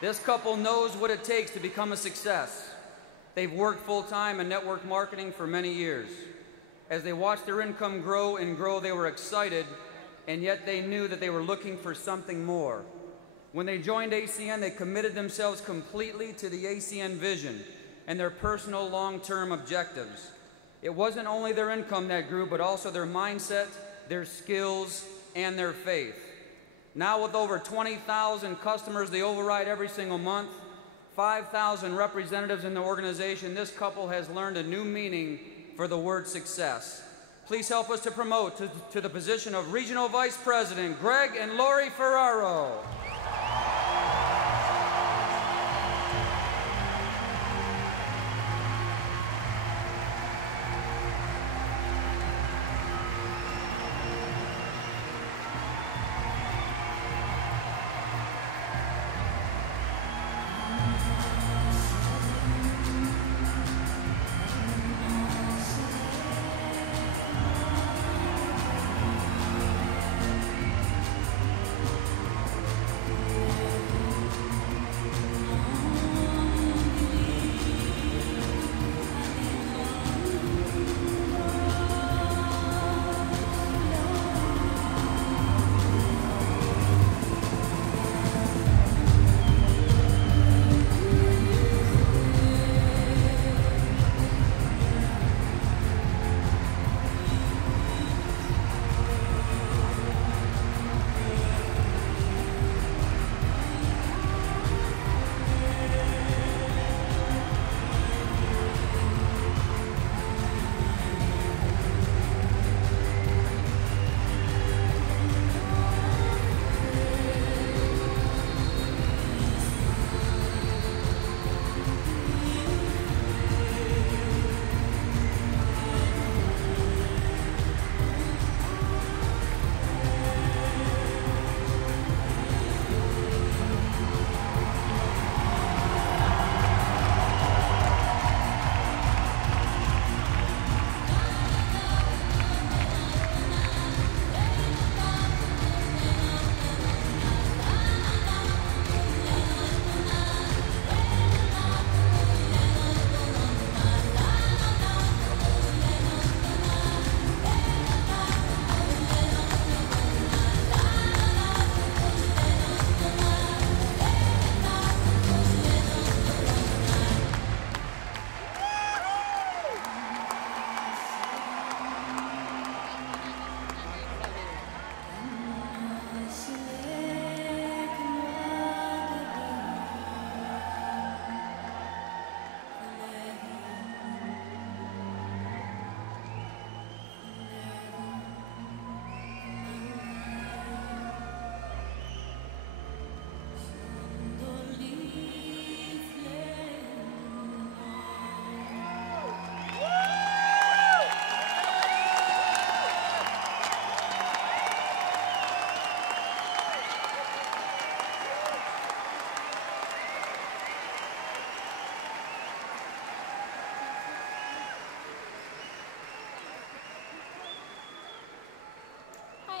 This couple knows what it takes to become a success. They've worked full-time in network marketing for many years. As they watched their income grow and grow, they were excited, and yet they knew that they were looking for something more. When they joined ACN, they committed themselves completely to the ACN vision and their personal long-term objectives. It wasn't only their income that grew, but also their mindset, their skills, and their faith. Now with over 20,000 customers they override every single month, 5,000 representatives in the organization, this couple has learned a new meaning for the word success. Please help us to promote to the position of Regional Vice President, Greg and Lori Ferraro.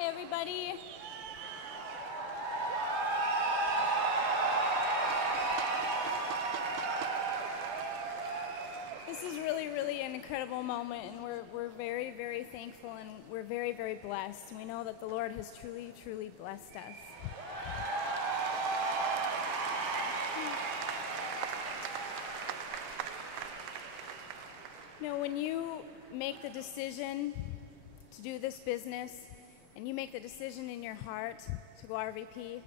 Everybody. This is really an incredible moment, and we're very, very thankful, and we're very, very blessed. We know that the Lord has truly blessed us. You know, when you make the decision to do this business, and you make the decision in your heart to go RVP,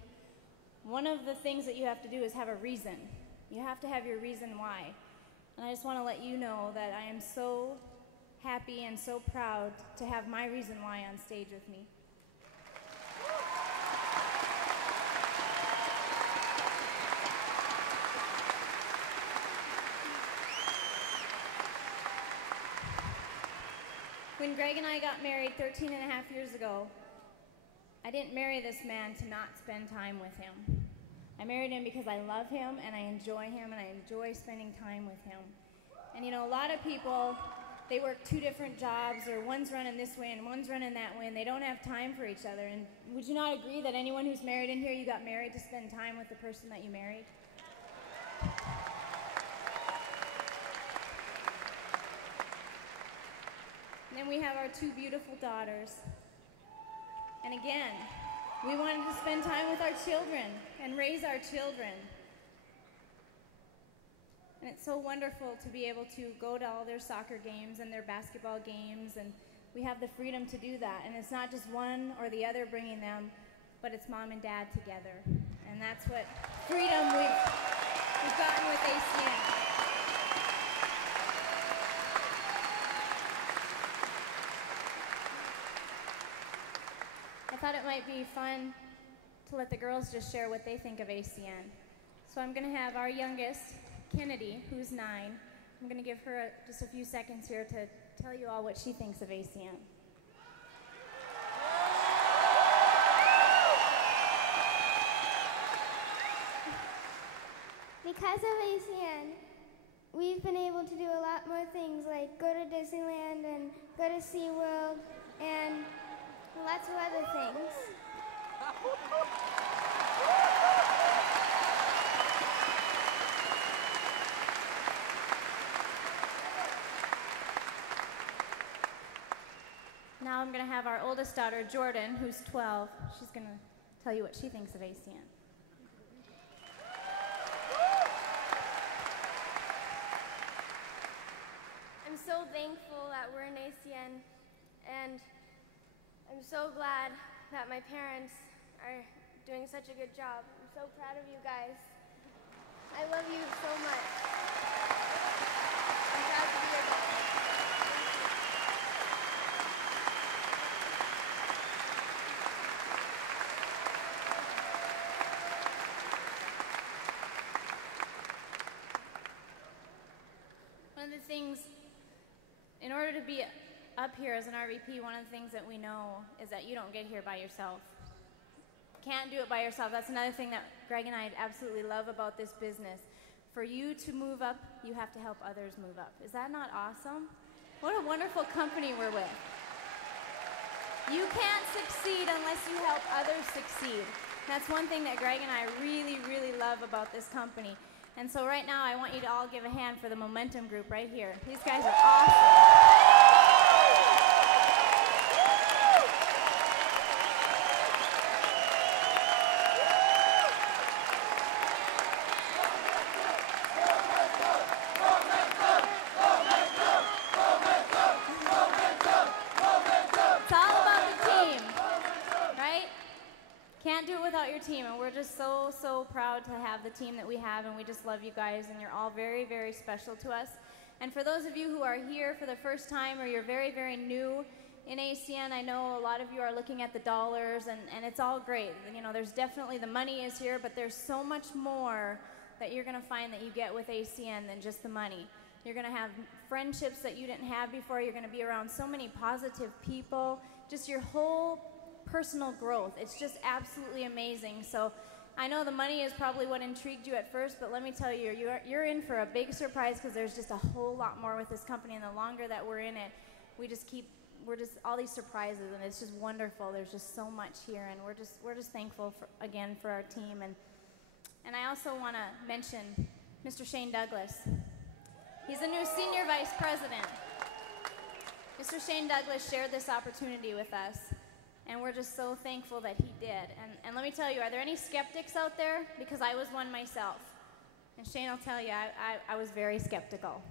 one of the things that you have to do is have a reason. You have to have your reason why. And I just want to let you know that I am so happy and so proud to have my reason why on stage with me. When Greg and I got married 13 and a half years ago, I didn't marry this man to not spend time with him. I married him because I love him and I enjoy him and I enjoy spending time with him. And you know, a lot of people, they work two different jobs, or one's running this way and one's running that way, and they don't have time for each other. And would you not agree that anyone who's married in here, you got married to spend time with the person that you married? And then we have our two beautiful daughters. And again, we wanted to spend time with our children and raise our children. And it's so wonderful to be able to go to all their soccer games and their basketball games, and we have the freedom to do that. And it's not just one or the other bringing them, but it's mom and dad together. And that's what freedom we've gotten with ACN. I thought it might be fun to let the girls just share what they think of ACN. So I'm going to have our youngest, Kennedy, who's 9. I'm going to give her just a few seconds here to tell you all what she thinks of ACN. Because of ACN, we've been able to do a lot more things like go to Disneyland and go to SeaWorld and lots of other things. Now I'm going to have our oldest daughter, Jordan, who's 12. She's going to tell you what she thinks of ACN. I'm so thankful that we're in ACN, and I'm so glad that my parents are doing such a good job. I'm so proud of you guys. I love you so much. I'm proud to be your daughter. One of the things, in order to be up here as an RVP, one of the things that we know is that you don't get here by yourself. Can't do it by yourself. That's another thing that Greg and I absolutely love about this business. For you to move up, you have to help others move up. Is that not awesome? What a wonderful company we're with. You can't succeed unless you help others succeed. That's one thing that Greg and I really, really love about this company. And so right now, I want you to all give a hand for the Momentum Group right here. These guys are awesome. It's all about the team, right? Can't do it without your team, and we're just so proud to have the team that we have, and we just love you guys, and you're all very, very special to us. And for those of you who are here for the first time, or you're very, very new in ACN, I know a lot of you are looking at the dollars, and it's all great. You know, there's definitely, the money is here, but there's so much more that you're going to find that you get with ACN than just the money. You're going to have friendships that you didn't have before. You're going to be around so many positive people, just your whole personal growth. It's just absolutely amazing. So I know the money is probably what intrigued you at first, but let me tell you, you're in for a big surprise, because there's just a whole lot more with this company, and the longer that we're in it, we're just all these surprises, and it's just wonderful. There's just so much here, and we're just thankful again for our team. And I also want to mention Mr. Shane Douglas. He's the new Senior Vice President. Mr. Shane Douglas shared this opportunity with us, and we're just so thankful that he did. And let me tell you, are there any skeptics out there? Because I was one myself. And Shane will tell you, I was very skeptical.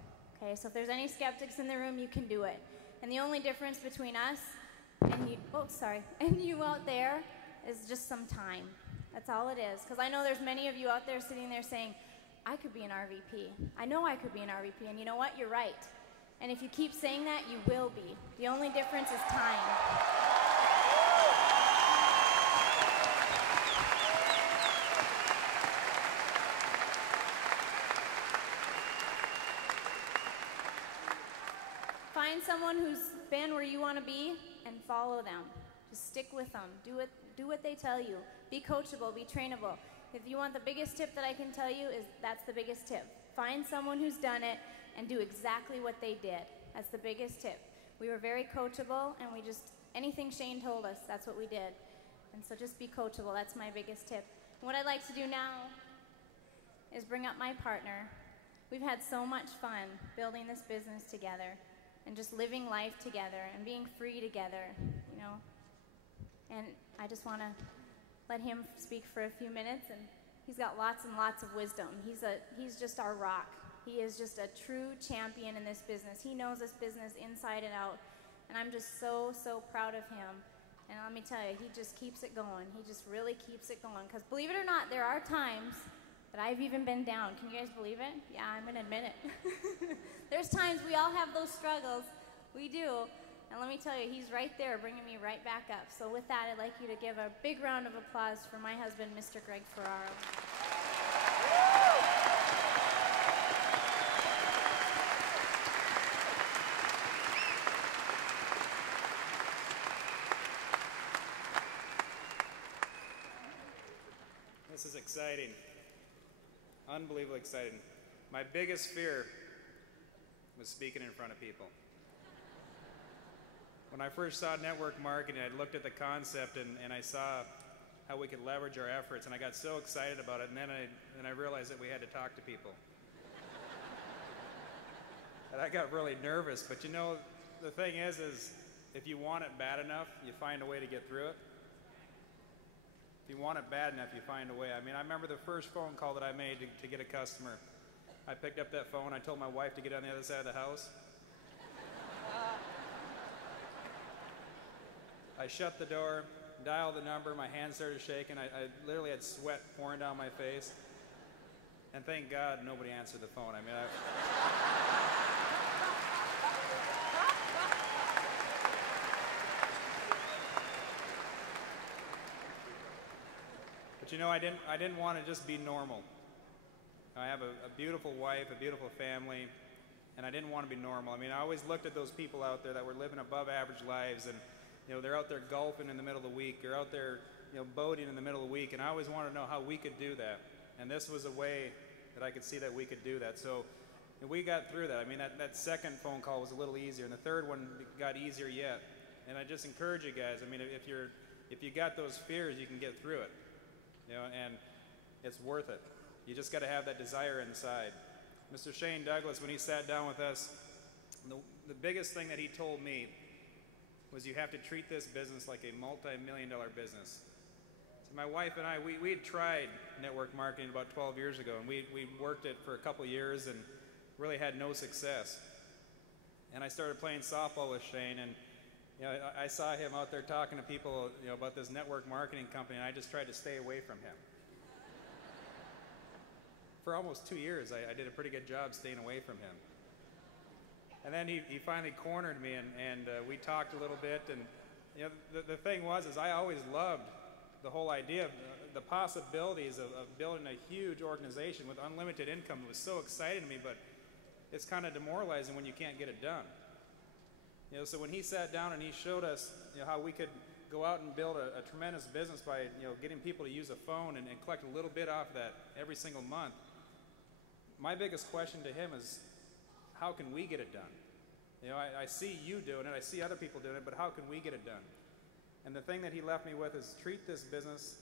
Okay, so if there's any skeptics in the room, you can do it. And the only difference between us and you out there is just some time. That's all it is. Because I know there's many of you out there sitting there saying, I could be an RVP. I know I could be an RVP. And you know what? You're right. And if you keep saying that, you will be. The only difference is time. Find someone who's been where you want to be and follow them. Just stick with them. Do what they tell you. Be coachable, be trainable. If you want the biggest tip that I can tell you, that's the biggest tip. Find someone who's done it and do exactly what they did. That's the biggest tip. We were very coachable, and anything Shane told us, that's what we did. And so just be coachable. That's my biggest tip. And what I'd like to do now is bring up my partner. We've had so much fun building this business together and just living life together and being free together, you know. And I just want to let him speak for a few minutes, and he's got lots and lots of wisdom. He's just our rock. He is just a true champion in this business. He knows this business inside and out, and I'm just so, so proud of him. And let me tell you, he just keeps it going. He just really keeps it going. Because believe it or not, there are times that I've even been down. Can you guys believe it? Yeah, I'm going to admit it. There's times we all have those struggles. We do. And let me tell you, he's right there bringing me right back up. So with that, I'd like you to give a big round of applause for my husband, Mr. Greg Ferraro. This is exciting. Unbelievably exciting. My biggest fear was speaking in front of people. When I first saw network marketing, I looked at the concept and I saw how we could leverage our efforts, and I got so excited about it, and then I realized that we had to talk to people. And I got really nervous, but you know, the thing is if you want it bad enough, you find a way to get through it. If you want it bad enough, you find a way. I mean, I remember the first phone call that I made to get a customer. I picked up that phone, I told my wife to get on the other side of the house. I shut the door, dialed the number, my hands started shaking. I literally had sweat pouring down my face. And thank God nobody answered the phone. I mean, But you know, I didn't want to just be normal. I have a beautiful wife, a beautiful family, and I didn't want to be normal. I mean, I always looked at those people out there that were living above average lives, and you know, they're out there golfing in the middle of the week, they're out there, you know, boating in the middle of the week, and I always wanted to know how we could do that. And this was a way that I could see that we could do that. So we got through that. I mean, that second phone call was a little easier, and the third one got easier yet. And I just encourage you guys, I mean, if you got those fears, you can get through it. You know, and it's worth it. You just got to have that desire inside. Mr. Shane Douglas, when he sat down with us, the biggest thing that he told me was you have to treat this business like a multi-million-dollar business. So my wife and I, we had tried network marketing about 12 years ago, and we worked it for a couple years and really had no success. And I started playing softball with Shane, and you know, I saw him out there talking to people, you know, about this network marketing company, and I just tried to stay away from him. For almost 2 years, I did a pretty good job staying away from him. And then he finally cornered me, and we talked a little bit. And you know, the thing was I always loved the whole idea of the possibilities of building a huge organization with unlimited income. It was so exciting to me, but it's kind of demoralizing when you can't get it done. You know, so when he sat down and he showed us, you know, how we could go out and build a tremendous business by, you know, getting people to use a phone and collect a little bit off that every single month, my biggest question to him is, how can we get it done? You know, I see you doing it, I see other people doing it, but how can we get it done? And the thing that he left me with is treat this business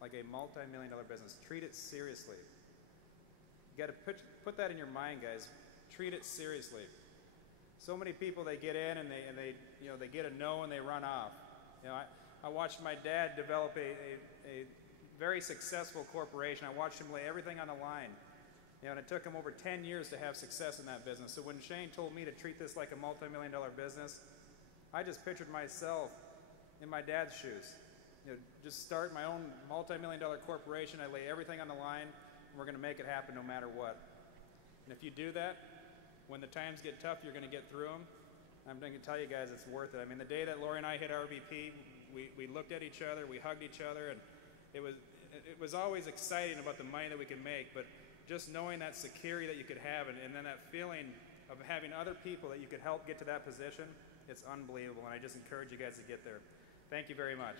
like a multi-million-dollar business. Treat it seriously. You got to put that in your mind, guys. Treat it seriously. So many people, they get in and they you know, they get a no and they run off. You know, I watched my dad develop a very successful corporation. I watched him lay everything on the line. You know, and it took him over 10 years to have success in that business. So when Shane told me to treat this like a multi-million-dollar business, I just pictured myself in my dad's shoes. You know, just start my own multi-million-dollar corporation. I lay everything on the line, and we're going to make it happen no matter what. And if you do that, when the times get tough, you're going to get through them. I'm going to tell you guys it's worth it. I mean, the day that Lori and I hit RVP, we looked at each other, we hugged each other, and it was always exciting about the money that we could make, but just knowing that security that you could have, and then that feeling of having other people that you could help get to that position, it's unbelievable, and I just encourage you guys to get there. Thank you very much.